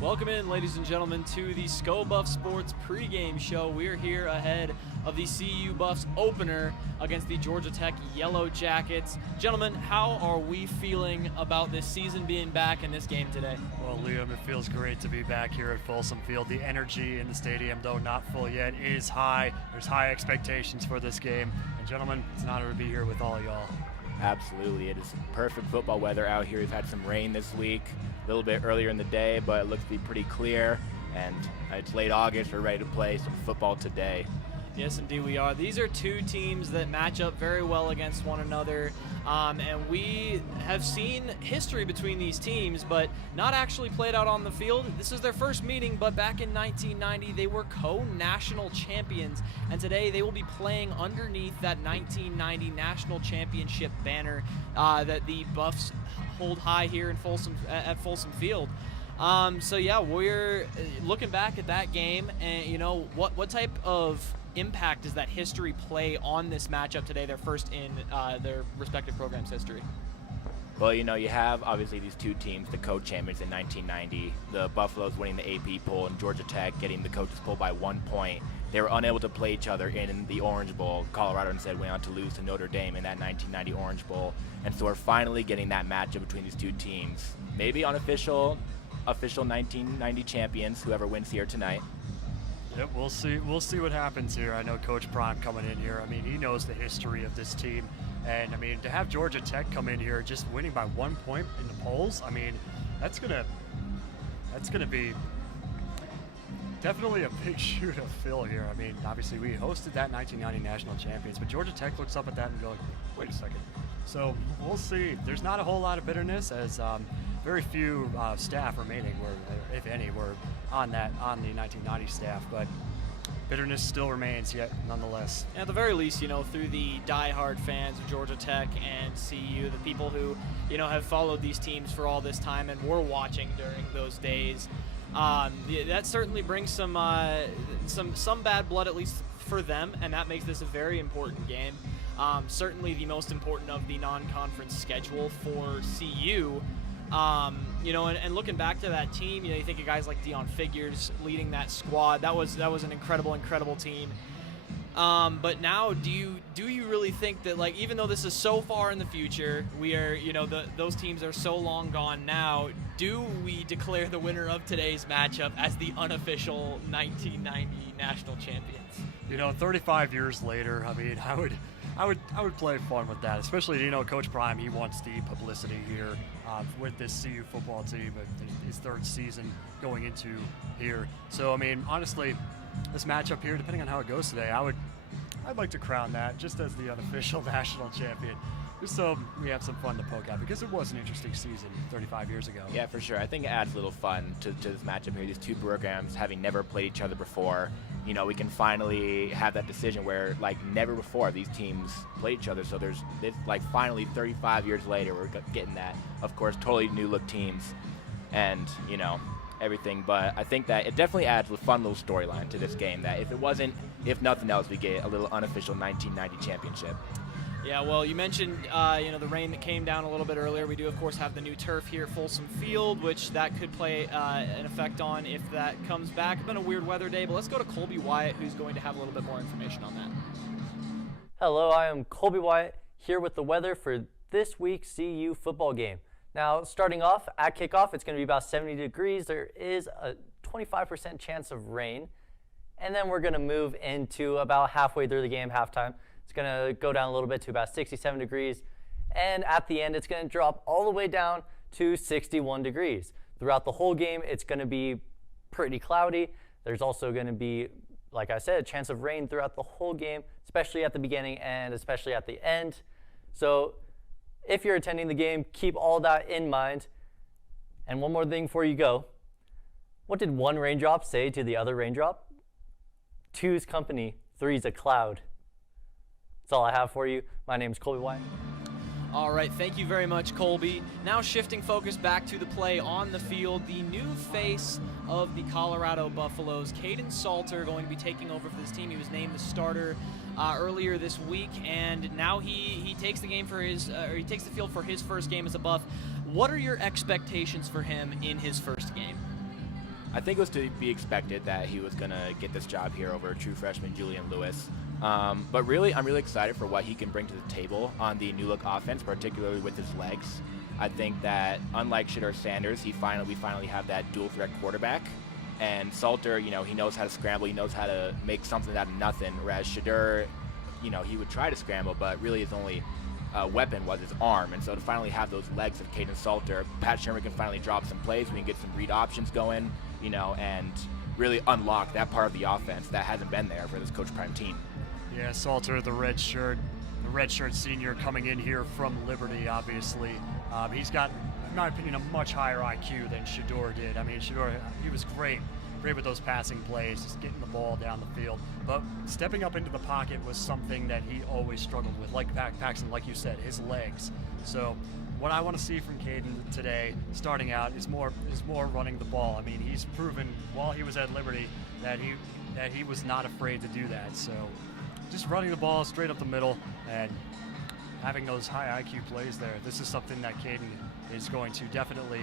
Welcome in, ladies and gentlemen, to the SCO Buff Sports pregame show. We're here ahead of the CU Buffs opener against the Georgia Tech Yellow Jackets. Gentlemen, how are we feeling about this season being back in this game today? Well, Liam, it feels great to be back here at Folsom Field. The energy in the stadium, though not full yet, is high. There's high expectations for this game. And gentlemen, it's an honor to be here with all of y'all. Absolutely. It is perfect football weather out here. We've had some rain this week, a little bit earlier in the day, but it looks to be pretty clear. And it's late August. We're ready to play some football today. Yes, indeed we are. These are two teams that match up very well against one another. And we have seen history between these teams, but not actually played out on the field. This is their first meeting, but back in 1990, they were co-national champions. And today they will be playing underneath that 1990 national championship banner that the Buffs hold high here in at Folsom Field. So yeah, we're looking back at that game, and you know, what type of impact does that history play on this matchup today, their first in their respective programs' history? Well, you know, you have obviously these two teams, the co-champions in 1990, the Buffaloes winning the AP poll and Georgia Tech getting the coaches poll by 1 point. They were unable to play each other in the Orange Bowl. Colorado instead went on to lose to Notre Dame in that 1990 Orange Bowl. And so we're finally getting that matchup between these two teams. Maybe unofficial 1990 champions, whoever wins here tonight. Yep, we'll see what happens here. I know Coach Prime coming in here. I mean, he knows the history of this team. And I mean, to have Georgia Tech come in here just winning by 1 point in the polls, I mean, that's gonna be definitely a big shoe to fill here. I mean, obviously we hosted that 1990 national champions, but Georgia Tech looks up at that and goes, wait a second. So we'll see. There's not a whole lot of bitterness, as very few staff remaining, if any, were on the 1990 staff, but bitterness still remains yet nonetheless. At the very least, you know, through the diehard fans of Georgia Tech and CU, the people who, you know, have followed these teams for all this time and were watching during those days, that certainly brings some bad blood, at least for them, and that makes this a very important game. Certainly the most important of the non-conference schedule for CU. You know, and looking back to that team, you know, you think of guys like Dion Figures leading that squad. That was an incredible team. But now, do you really think that, like, even though this is so far in the future, we are, you know, those teams are so long gone now, do we declare the winner of today's matchup as the unofficial 1990 national champions? You know, 35 years later, I mean, I would play fun with that, especially, you know, Coach Prime, he wants the publicity here with this CU football team, his third season going into here. So, I mean, honestly, this matchup here, depending on how it goes today, I'd like to crown that just as the unofficial national champion, just so we have some fun to poke at, because it was an interesting season 35 years ago. Yeah, for sure. I think it adds a little fun to this matchup here. These two programs having never played each other before. You know, we can finally have that decision where, like, never before these teams played each other. So there's like, finally 35 years later, we're getting that. Of course, totally new look teams and, you know, everything. But I think that it definitely adds a fun little storyline to this game, that if nothing else, we get a little unofficial 1990 championship. Yeah, well, you mentioned, you know, the rain that came down a little bit earlier. We do, of course, have the new turf here at Folsom Field, which that could play an effect on if that comes back. It's been a weird weather day, but let's go to Colby Wyatt, who's going to have a little bit more information on that. Hello, I am Colby Wyatt here with the weather for this week's CU football game. Now, starting off at kickoff, it's going to be about 70 degrees. There is a 25% chance of rain. And then we're going to move into about halfway through the game, halftime. It's going to go down a little bit to about 67 degrees. And at the end, it's going to drop all the way down to 61 degrees. Throughout the whole game, it's going to be pretty cloudy. There's also going to be, like I said, a chance of rain throughout the whole game, especially at the beginning and especially at the end. So if you're attending the game, keep all that in mind. And one more thing before you go. What did one raindrop say to the other raindrop? Two's company, three's a cloud. That's all I have for you. My name is Colby Wyatt. All right, thank you very much, Colby. Now shifting focus back to the play on the field, the new face of the Colorado Buffaloes, Caden Salter, going to be taking over for this team. He was named the starter earlier this week, and now he takes the game for he takes the field for his first game as a Buff. What are your expectations for him in his first game? I think it was to be expected that he was going to get this job here over true freshman Julian Lewis. But really, I'm really excited for what he can bring to the table on the new look offense, particularly with his legs. I think that unlike Shedeur Sanders, we finally have that dual threat quarterback. And Salter, he knows how to scramble. He knows how to make something out of nothing. Whereas Shedeur, he would try to scramble, but really his only weapon was his arm. And so to finally have those legs of Kaidon Salter, Pat Shurmur can finally drop some plays. We can get some read options going, and really unlock that part of the offense that hasn't been there for this Coach Prime team. Yeah, Salter, the red shirt senior coming in here from Liberty, obviously. He's got, in my opinion, a much higher IQ than Shedeur did. I mean, Shedeur, he was great with those passing plays, just getting the ball down the field. But stepping up into the pocket was something that he always struggled with, like Paxton, like you said, his legs. So what I want to see from Kaidon today, starting out, is more running the ball. I mean, he's proven while he was at Liberty that he was not afraid to do that. So just running the ball straight up the middle and having those high IQ plays there. This is something that Kaidon is going to definitely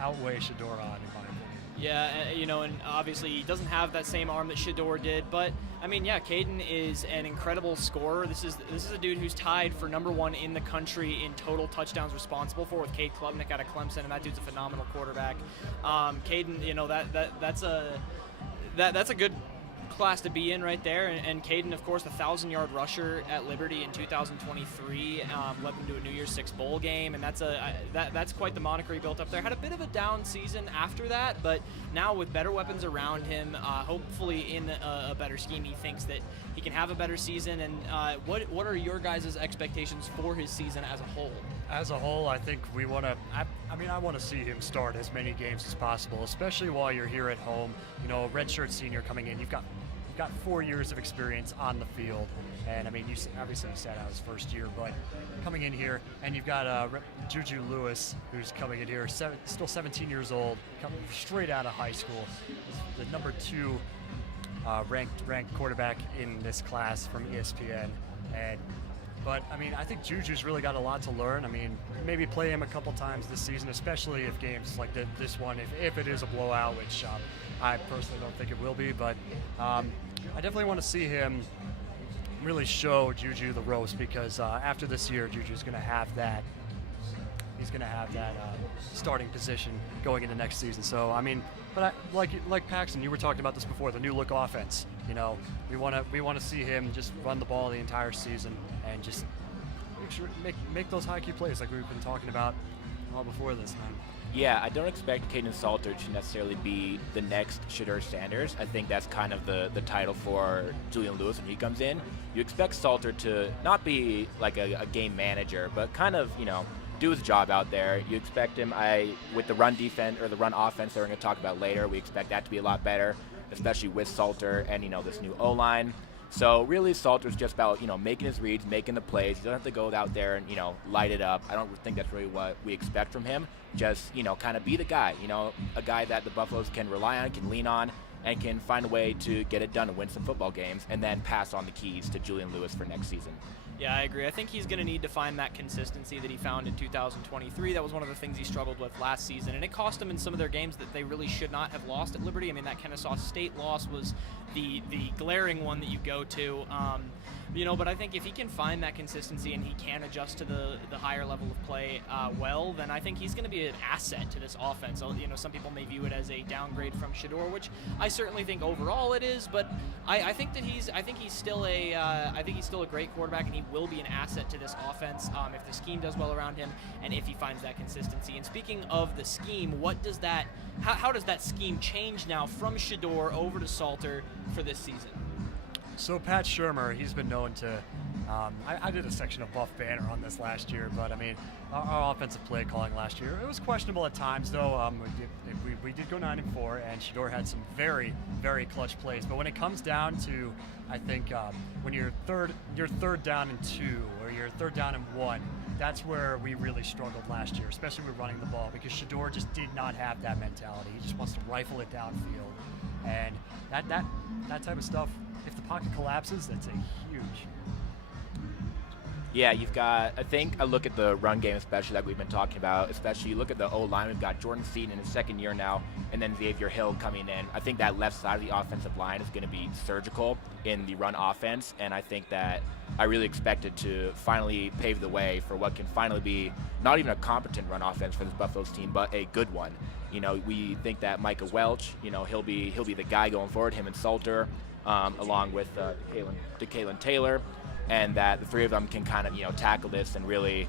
outweigh Shedeur on, in my opinion. Yeah, and obviously he doesn't have that same arm that Shedeur did, but I mean, yeah, Kaidon is an incredible scorer. This is a dude who's tied for #1 in the country in total touchdowns responsible for, with Cade Klubnik out of Clemson, and that dude's a phenomenal quarterback. Kaidon, that's a good class to be in right there, and Kaidon, of course, the 1,000-yard rusher at Liberty in 2023, led them to a New Year's Six bowl game, and that's quite the moniker he built up there. Had a bit of a down season after that, but now with better weapons around him, hopefully in a better scheme, he thinks that he can have a better season. And what are your guys' expectations for his season as a whole? As a whole, I think we want to. I want to see him start as many games as possible, especially while you're here at home. A redshirt senior coming in, you've got 4 years of experience on the field, and I mean, you obviously sat out his first year, but coming in here, and you've got Juju Lewis, who's coming in here, still 17 years old, coming straight out of high school, the number 2 ranked quarterback in this class from ESPN, But, I mean, I think Juju's really got a lot to learn. I mean, maybe play him a couple times this season, especially if games like this one, if it is a blowout, which I personally don't think it will be. But I definitely want to see him really show Juju the ropes, because after this year, Juju's going to have that. He's going to have that starting position going into next season. So, I mean, but like Paxton, you were talking about this before, the new look offense. We want to see him just run the ball the entire season and just make those high key plays like we've been talking about all before this, man. Yeah, I don't expect Kaidon Salter to necessarily be the next Shedeur Sanders. I think that's kind of the title for Julian Lewis when he comes in. You expect Salter to not be like a game manager, but kind of, do his job out there. You expect him, with the run defense or the run offense that we're going to talk about later, we expect that to be a lot better, especially with Salter and, this new O-line. So really, Salter's just about, making his reads, making the plays. He doesn't have to go out there and, light it up. I don't think that's really what we expect from him. Just, kind of be the guy, a guy that the Buffaloes can rely on, can lean on, and can find a way to get it done and win some football games, and then pass on the keys to Julian Lewis for next season. Yeah, I agree. I think he's going to need to find that consistency that he found in 2023. That was one of the things he struggled with last season, and it cost him in some of their games that they really should not have lost at Liberty. I mean, that Kennesaw State loss was the glaring one that you go to. But I think if he can find that consistency and he can adjust to the higher level of play then I think he's going to be an asset to this offense. Some people may view it as a downgrade from Shedeur, which I certainly think overall it is. But I think he's still a great quarterback, and he will be an asset to this offense if the scheme does well around him and if he finds that consistency. And speaking of the scheme, how does that scheme change now from Shedeur over to Salter for this season? So Pat Shurmur, he's been known to, I did a section of Buff Banner on this last year, but I mean, our offensive play calling last year, it was questionable at times, though. We did go 9-4, and Shedeur had some very, very clutch plays. But when it comes down to, I think, when you're third down and 2, or you're third down and 1, that's where we really struggled last year, especially with running the ball, because Shedeur just did not have that mentality. He just wants to rifle it downfield, and that type of stuff. If the pocket collapses, that's a huge. Yeah, you've got, I think, I look at the run game especially like we've been talking about, especially you look at the O-line, we've got Jordan Seaton in his second year now, and then Xavier Hill coming in. I think that left side of the offensive line is going to be surgical in the run offense, and I think that I really expect it to finally pave the way for what can finally be not even a competent run offense for this Buffaloes team, but a good one. You know, we think that Micah Welch, you know, he'll be the guy going forward, him and Salter, along with DeKalen Taylor, and that the three of them can kind of, you know, tackle this and really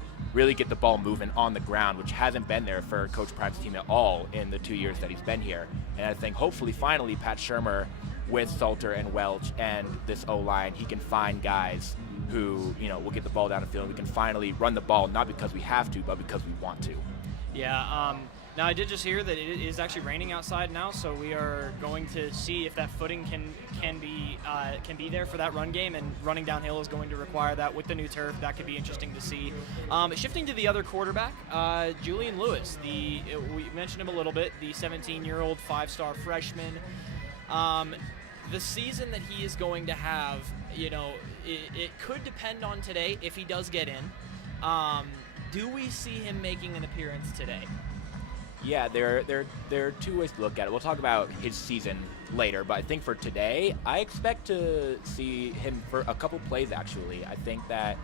get the ball moving on the ground, which hasn't been there for Coach Prime's team at all in the 2 years that he's been here. And I think hopefully finally Pat Shurmur with Salter and Welch and this O-line, he can find guys who, you know, will get the ball down the field. We can finally run the ball, not because we have to, but because we want to. Yeah, now I did just hear that it is actually raining outside now, so we are going to see if that footing can be there for that run game, and running downhill is going to require that with the new turf. That could be interesting to see. Shifting to the other quarterback, Julian Lewis. We mentioned him a little bit, the 17-year-old five-star freshman. The season that he is going to have, you know, it could depend on today if he does get in. Do we see him making an appearance today? Yeah, there are two ways to look at it. We'll talk about his season later, but I think for today, I expect to see him for a couple plays, actually. I think that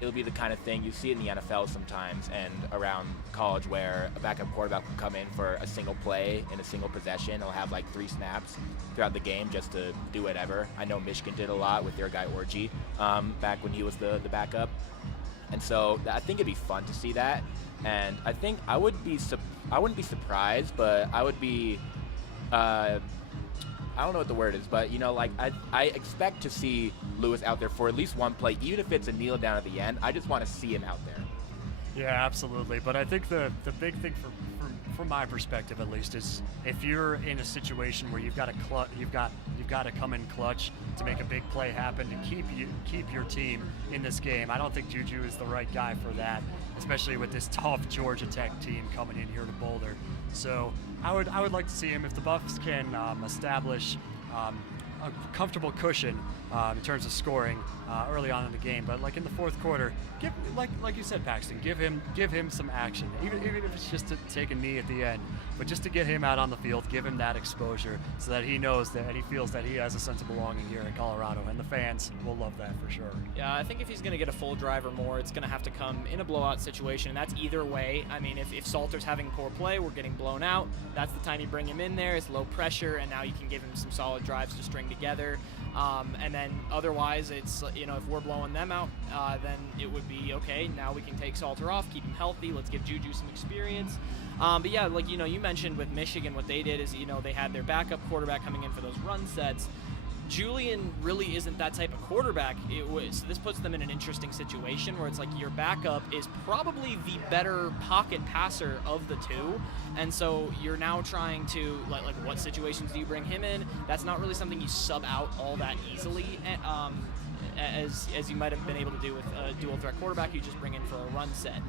it'll be the kind of thing you see in the NFL sometimes and around college where a backup quarterback will come in for a single play in a single possession. He'll have like 3 snaps throughout the game just to do whatever. I know Michigan did a lot with their guy Orji back when he was the backup. And so I think it'd be fun to see that. And I think I wouldn't be surprised, but I would be I don't know what the word is, but, you know, like I expect to see Lewis out there for at least one play, even if it's a kneel down at the end. I just want to see him out there. Yeah, absolutely. But I think the big thing from my perspective, at least, is if you're in a situation where you've got to come in clutch to make a big play happen to keep your team in this game. I don't think Juju is the right guy for that, especially with this tough Georgia Tech team coming in here to Boulder. So I would like to see him if the Buffs can establish a comfortable cushion in terms of scoring early on in the game, but like in the fourth quarter, like you said, Paxton, give him some action, even if it's just to take a knee at the end, but just to get him out on the field, give him that exposure so that he knows that and he feels that he has a sense of belonging here in Colorado, and the fans will love that for sure. Yeah, I think if he's going to get a full drive or more, it's going to have to come in a blowout situation, and that's either way. I mean, if Salter's having poor play, we're getting blown out, that's the time you bring him in there. It's low pressure, and now you can give him some solid drives to string together. And then otherwise, it's, you know, if we're blowing them out, then it would be okay. Now we can take Salter off, keep him healthy. Let's give Juju some experience. But yeah, like, you know, you mentioned with Michigan, what they did is, you know, they had their backup quarterback coming in for those run sets. Julian really isn't that type of quarterback. This puts them in an interesting situation where it's like your backup is probably the better pocket passer of the two, and so you're now trying to like what situations do you bring him in? That's not really something you sub out all that easily, as you might have been able to do with a dual threat quarterback. You just bring in for a run set.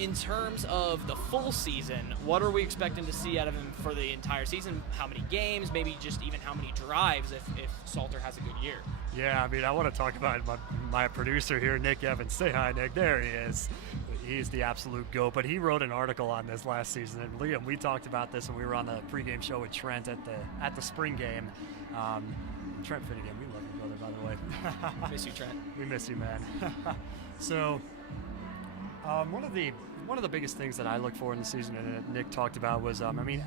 In terms of the full season, what are we expecting to see out of him for the entire season? How many games? Maybe just even how many drives if Salter has a good year? Yeah, I mean, I want to talk about my producer here, Nick Evans. Say hi, Nick. There he is. He's the absolute GOAT. But he wrote an article on this last season. And Liam, we talked about this when we were on the pregame show with Trent at the spring game. Trent Finnegan, we love you, brother, by the way. Miss you, Trent. We miss you, man. So one of the biggest things that I look for in the season, and that Nick talked about, was I mean,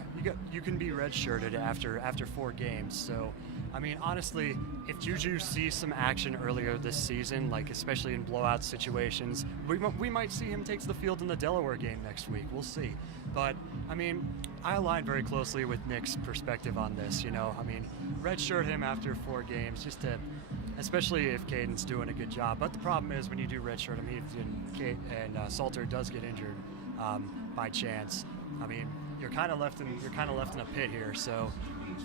you can be redshirted after 4 games. So I mean, honestly, if Juju sees some action earlier this season, like especially in blowout situations, we might see him take to the field in the Delaware game next week. We'll see. But I mean, I align very closely with Nick's perspective on this. You know, I mean, redshirt him after 4 games just to, especially if Caden's doing a good job. But the problem is when you do redshirt, I mean, and Salter does get injured by chance, I mean, you're kind of left in a pit here. So,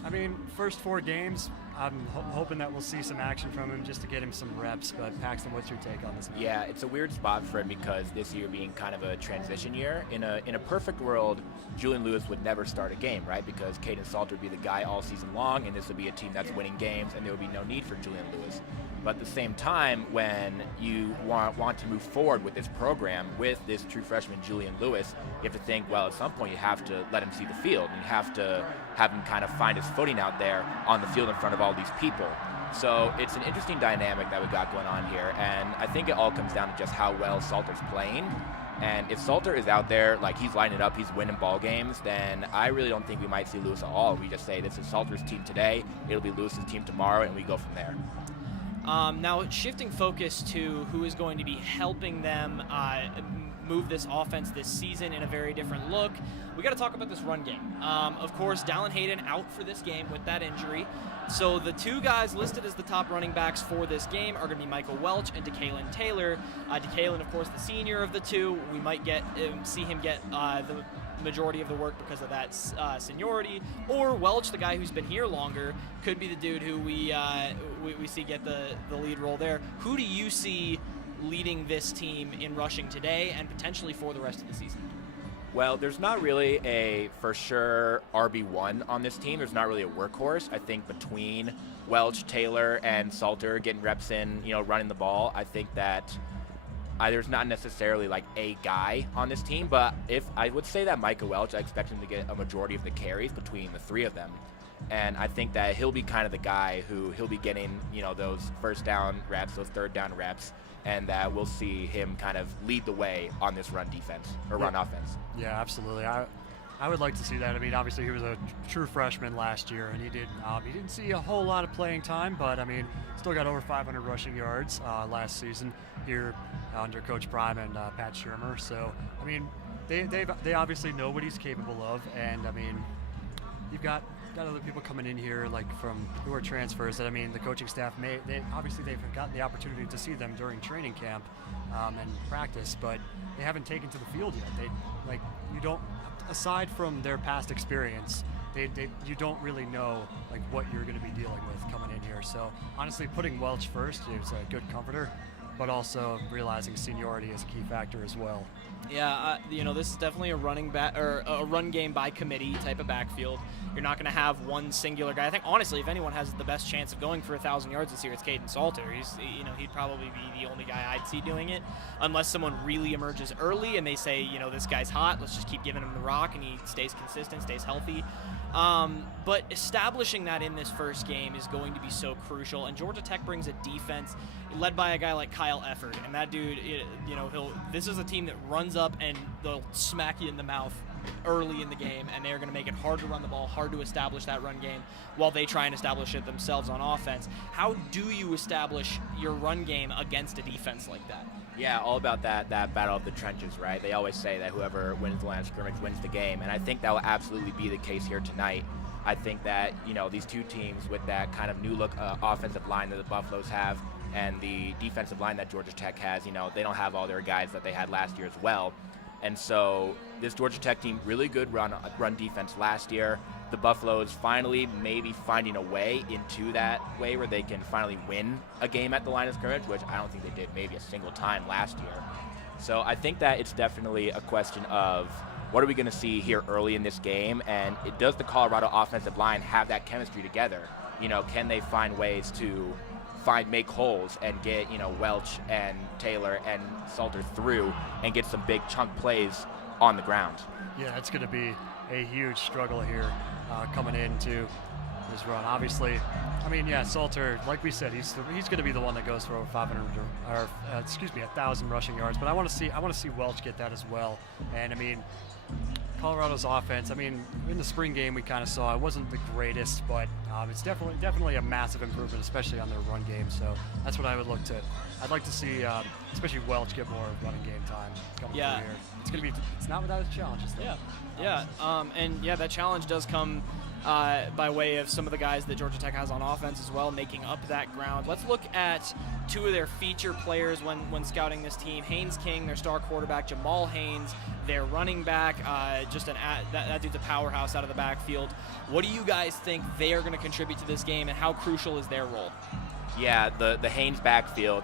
I mean, first 4 games, I'm hoping that we'll see some action from him just to get him some reps. But Paxton, what's your take on this? Yeah, it's a weird spot for him because this year being kind of a transition year. In a perfect world, Julian Lewis would never start a game, right? Because Caden Salter would be the guy all season long, and this would be a team that's winning games, and there would be no need for Julian Lewis. But at the same time, when you want to move forward with this program, with this true freshman Julian Lewis, you have to think, well, at some point you have to let him see the field, and you have to have him kind of find his footing out there on the field in front of all these people. So it's an interesting dynamic that we got going on here, and I think it all comes down to just how well Salter's playing. And if Salter is out there, like he's lining it up, he's winning ball games, then I really don't think we might see Lewis at all. We just say this is Salter's team today, it'll be Lewis's team tomorrow, and we go from there. Now, shifting focus to who is going to be helping them move this offense this season in a very different look, we got to talk about this run game. Of course, Dallin Hayden out for this game with that injury. So the two guys listed as the top running backs for this game are going to be Michael Welch and DeKalen Taylor. DeKalen, of course, the senior of the two. We might see him get the majority of the work because of that seniority, or Welch, the guy who's been here longer, could be the dude who we see get the lead role there. Who do you see leading this team in rushing today and potentially for the rest of the season? Well, there's not really a for sure RB1 on this team. There's not really a workhorse. I think between Welch, Taylor, and Salter getting reps in, running the ball, I think that there's not necessarily like a guy on this team, but if I would say that Micah Welch, I expect him to get a majority of the carries between the three of them. And I think that he'll be kind of the guy who he'll be getting, those first down reps, those third down reps, and that we'll see him kind of lead the way on this run defense or run offense. Yeah, absolutely. I would like to see that. I mean, obviously he was a true freshman last year, and he didn't see a whole lot of playing time, but I mean, still got over 500 rushing yards last season here under Coach Prime and Pat Shurmur. So I mean, they obviously know what he's capable of, and I mean, you've got other people coming in here like from who are transfers that, I mean, the coaching staff they've gotten the opportunity to see them during training camp and practice, but they haven't taken to the field yet. You don't, aside from their past experience, you don't really know like what you're going to be dealing with coming in here. So honestly, putting Welch first is a good comforter, but also realizing seniority is a key factor as well. Yeah, this is definitely a running back or a run game by committee type of backfield. You're not going to have one singular guy. I think honestly, if anyone has the best chance of going for 1,000 yards this year, it's Caden Salter. He'd probably be the only guy I'd see doing it, unless someone really emerges early and they say, this guy's hot. Let's just keep giving him the rock, and he stays consistent, stays healthy. But establishing that in this first game is going to be so crucial. And Georgia Tech brings a defense led by a guy like Kyle Efford, and that dude, this is a team that runs up and they'll smack you in the mouth early in the game, and they're going to make it hard to run the ball, hard to establish that run game while they try and establish it themselves on offense. How do you establish your run game against a defense like that? Yeah, all about that battle of the trenches, right? They always say that whoever wins the line of scrimmage wins the game, and I think that will absolutely be the case here tonight. I think that, these two teams with that kind of new look offensive line that the Buffaloes have and the defensive line that Georgia Tech has, they don't have all their guys that they had last year as well. And so this Georgia Tech team, really good run defense last year. The Buffaloes finally maybe finding a way into that way where they can finally win a game at the line of scrimmage, which I don't think they did maybe a single time last year. So I think that it's definitely a question of what are we going to see here early in this game, and does the Colorado offensive line have that chemistry together? Can they find ways to make holes and get Welch and Taylor and Salter through and get some big chunk plays on the ground? Yeah, it's going to be a huge struggle here coming into this run. Obviously, I mean, yeah, Salter, like we said, he's going to be the one that goes for over 1,000 rushing yards. But I want to see Welch get that as well. And I mean, Colorado's offense, I mean, in the spring game we kind of saw it wasn't the greatest, but it's definitely a massive improvement, especially on their run game. So that's what I would look to. I'd like to see, especially Welch, get more running game time coming through here. It's not without its challenges, though. Yeah, that challenge does come by way of some of the guys that Georgia Tech has on offense as well, making up that ground. Let's look at two of their feature players when scouting this team. Haynes King, their star quarterback, Jamal Haynes, their running back, that dude's a powerhouse out of the backfield. What do you guys think they are going to contribute to this game, and how crucial is their role? Yeah, the Haynes backfield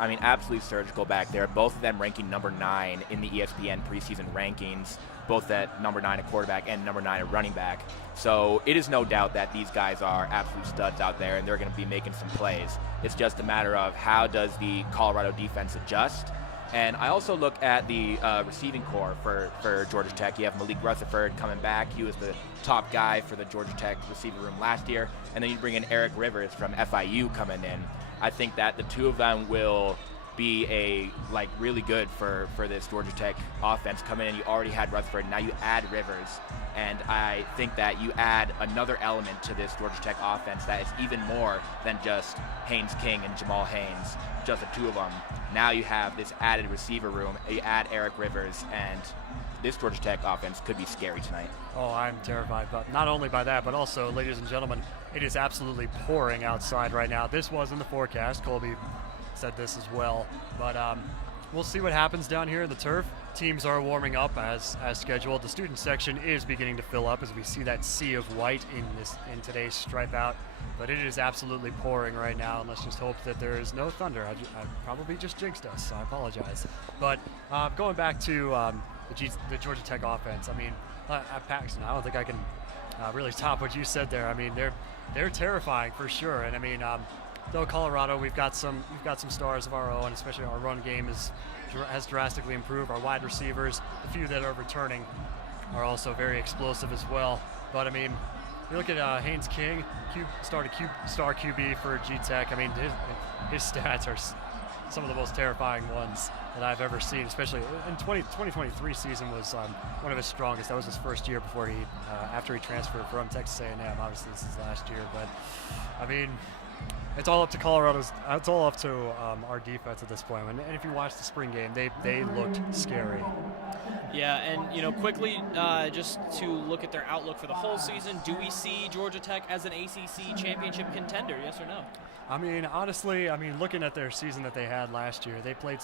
absolutely surgical back there. Both of them ranking number 9 in the ESPN preseason rankings, both at number 9 at quarterback and number 9 at running back. So it is no doubt that these guys are absolute studs out there, and they're going to be making some plays. It's just a matter of how does the Colorado defense adjust. And I also look at the receiving core for Georgia Tech. You have Malik Rutherford coming back. He was the top guy for the Georgia Tech receiver room last year. And then you bring in Eric Rivers from FIU coming in. I think that the two of them will be really good for this Georgia Tech offense. Coming in, you already had Rutherford, now you add Rivers. And I think that you add another element to this Georgia Tech offense that is even more than just Haynes King and Jamal Haynes, just the two of them. Now you have this added receiver room, you add Eric Rivers, and this Georgia Tech offense could be scary tonight. Oh, I'm terrified, but not only by that, but also, ladies and gentlemen, it is absolutely pouring outside right now. This was in the forecast. Colby said this as well, but we'll see what happens down here in the turf. Teams are warming up as scheduled. The student section is beginning to fill up as we see that sea of white in today's stripe out. But it is absolutely pouring right now, and let's just hope that there is no thunder. I probably just jinxed us, so I apologize. But going back to the Georgia Tech offense, I mean, at Paxton, I don't think I can really top what you said there. I mean, they're terrifying for sure, and I mean, though Colorado, we've got some stars of our own, especially our run game has drastically improved. Our wide receivers, the few that are returning, are also very explosive as well. But I mean, you look at Haynes King, star QB for G-Tech. I mean, his stats are some of the most terrifying ones that I've ever seen, especially in 2023 season was one of his strongest. That was his first year before after he transferred from Texas A&M. Obviously, this is last year, but I mean, it's all up to Colorado's. It's all up to our defense at this point. And if you watch the spring game, they looked scary. Yeah, and quickly, just to look at their outlook for the whole season, do we see Georgia Tech as an ACC championship contender? Yes or no? I mean, honestly, looking at their season that they had last year, they played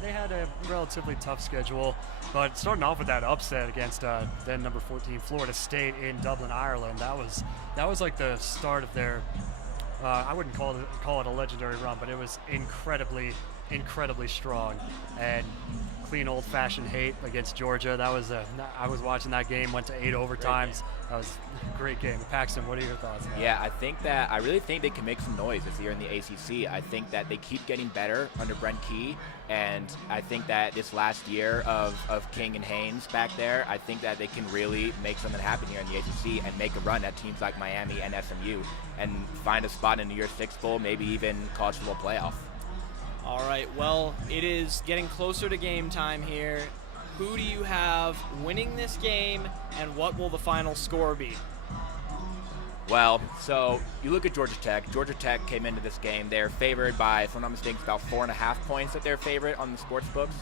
they had a relatively tough schedule, but starting off with that upset against then number 14 Florida State in Dublin, Ireland, that was like the start of their. I wouldn't call it a legendary run, but it was incredibly strong and clean old-fashioned hate against Georgia. I was watching that game, went to 8 overtimes. That was a great game. Paxton, what are your thoughts, man? Yeah, I really think they can make some noise this year in the ACC. I think that they keep getting better under Brent Key, and I think that this last year of King and Haynes back there, I think that they can really make something happen here in the ACC and make a run at teams like Miami and SMU and find a spot in the Year 6 Bowl, maybe even college football playoff. All right, well, it is getting closer to game time here. Who do you have winning this game, and what will the final score be? Well, so you look at Georgia Tech. Georgia Tech came into this game. They're favored by, if I'm not mistaken, about 4.5 points that they're favorite on the sports books.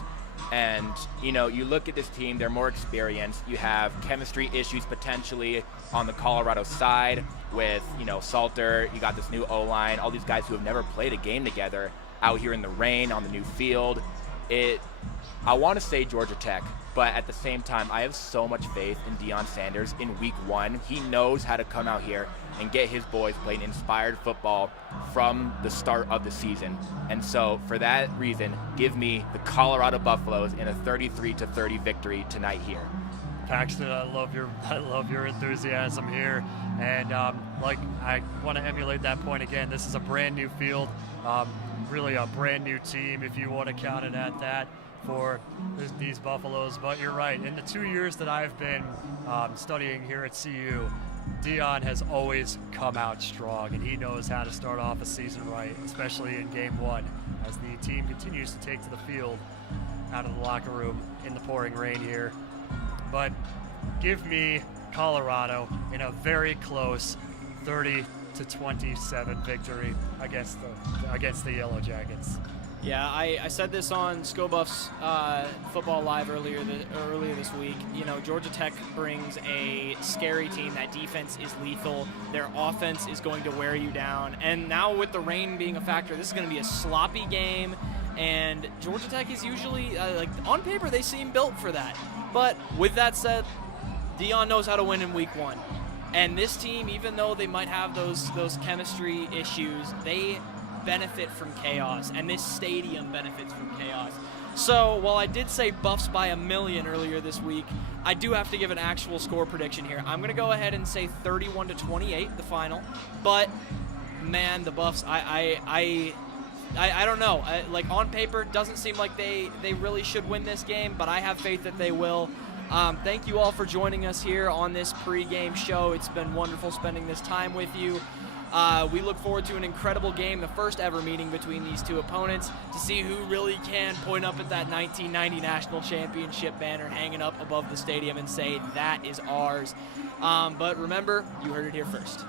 And, you look at this team, they're more experienced. You have chemistry issues potentially on the Colorado side with, Salter. You got this new O-line, all these guys who have never played a game together out here in the rain on the new field. I want to say Georgia Tech, but at the same time, I have so much faith in Deion Sanders in week 1. He knows how to come out here and get his boys playing inspired football from the start of the season. And so for that reason, give me the Colorado Buffaloes in a 33-30 victory tonight here. Paxton, I love your enthusiasm here, and I want to emulate that point again. This is a brand new field, really a brand new team, if you want to count it at that, for these Buffaloes. But you're right. In the 2 years that I've been studying here at CU, Deion has always come out strong, and he knows how to start off a season right, especially in game 1, as the team continues to take to the field out of the locker room in the pouring rain here. But give me Colorado in a very close 30-27 victory against the Yellow Jackets. Yeah, I said this on ScoBuff's Football Live earlier this week. Georgia Tech brings a scary team. That defense is lethal. Their offense is going to wear you down. And now with the rain being a factor, this is going to be a sloppy game. And Georgia Tech is usually, on paper, they seem built for that. But with that said, Deion knows how to win in week 1. And this team, even though they might have those chemistry issues, they benefit from chaos, and this stadium benefits from chaos. So while I did say Buffs by 1,000,000 earlier this week, I do have to give an actual score prediction here. I'm going to go ahead and say 31-28, the final. But man, the Buffs, I don't know. Like on paper, it doesn't seem like they really should win this game, but I have faith that they will. Thank you all for joining us here on this pregame show. It's been wonderful spending this time with you. We look forward to an incredible game, the first ever meeting between these two opponents, to see who really can point up at that 1990 National Championship banner hanging up above the stadium and say, that is ours. But remember, you heard it here first.